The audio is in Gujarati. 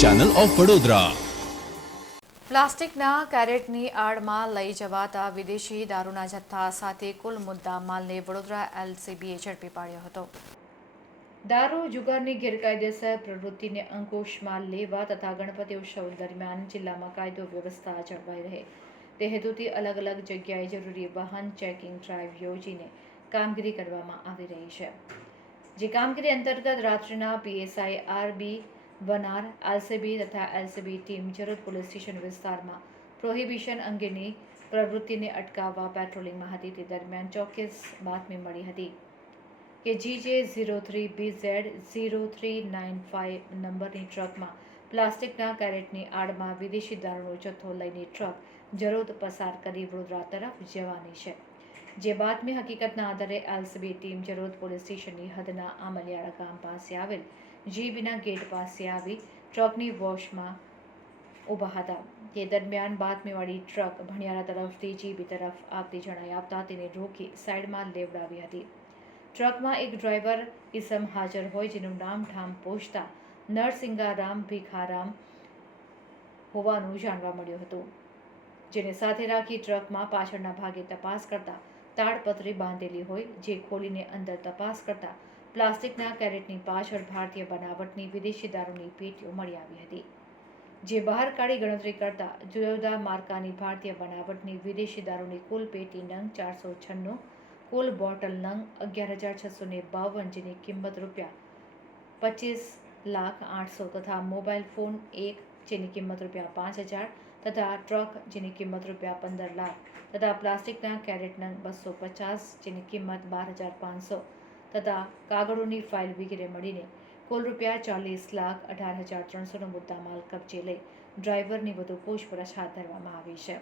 ચેનલ ઓફ વડોદરા પ્લાસ્ટિકના કેરેટની આડમાં લઈ જવાતા વિદેશી દારૂના જથ્થા સાથે કુલ મુદ્દા માલને વડોદરા એલસીબીએ ઝડપી પાડ્યો હતો. દારૂ જુગારની ગેરકાયદેસર પ્રવૃત્તિને અંકુશમાં લેવા તથા ગણપતિ ઉત્સવ દરમિયાન જિલ્લામાં કાયદો વ્યવસ્થા જળવાઈ રહે. તે હેતુથી અલગ અલગ જગ્યાએ જરૂરી વાહન ચેકિંગ ડ્રાઈવ યોજીને કામગીરી કરવામાં આવી રહી છે. જે કામગીરી અંતર્ગત રાત્રિના પીએસઆઈ આરબી વનાર આરસીબી તથા LCB team Jarod police station વિસ્તારમાં પ્રોહિબિશન અંગેની પ્રવૃત્તિને અટકાવવા પેટ્રોલિંગમાં હતી તે દરમિયાન ચોક્કસ બાતમી મળી હતી કે GJ zero three B Z zero three nine five નંબરની ટ્રકમાં પ્લાસ્ટિકના કેરેટની આડમાં વિદેશી દારૂનો જથ્થો લઈને ટ્રક જરોદ પસાર કરી વડોદરા તરફ જવાની છે. જે બાતમી હકીકતના આધારે એલસીબી ટીમ જરોદ પોલીસ સ્ટેશનની હદના આમલિયાળા ગામ પાસે આવેલ જીબીના ગેટ પાસે આવી ટ્રકની વોશમાં ઊભા હતા તે દરમિયાન બાતમીવાળી ટ્રક ભણિયારા તરફથી જીબી તરફ આવતી જણાઈ આવતા તેને રોકી સાઈડમાં લેવડાવી હતી ટ્રકમાં એક ડ્રાઈવર ઇસમ હાજર હોય જેનું નામ ઠામ પોષતા નરસિંગારામ ભીખારામ હોવાનું જાણવા મળ્યું હતું જેને સાથે રાખી ટ્રકમાં પાછળના ભાગે તપાસ કરતા તાડપત્રી બાંધેલી હોય, જે ખોલીને અંદર તપાસ કરતા પ્લાસ્ટિકના કેરેટની પાછળ ભારતીય બનાવટની વિદેશી દારૂની પેટીઓ મળી આવી હતી. જે બહાર કાઢી ગણતરી કરતા જુદા માર્કાની ભારતીય બનાવટની વિદેશી દારૂની કુલ પેટી નંગ ચારસો છન્નું, કુલ બોટલ નંગ અગિયાર હજાર છસો ને બાવન જેની કિંમત રૂપિયા પચીસ લાખ આઠસો તથા મોબાઈલ ફોન એક જેની કિંમત રૂપિયા પાંચ હજાર તથા ટ્રક, જેની કિંમત રૂપિયા પંદર લાખ, તથા પ્લાસ્ટિકના કેરેટના બસો પચાસ, જેની કિંમત બાર હજાર પાંચસો, તથા કાગળોની ફાઇલ વગેરે મળીને કુલ રૂપિયા ચાલીસ લાખ અઢાર હજાર ત્રણસોનો મુદ્દામાલ કબજે લઈ ડ્રાઈવરની વધુ પૂછપરછ હાથ ધરવામાં આવી છે.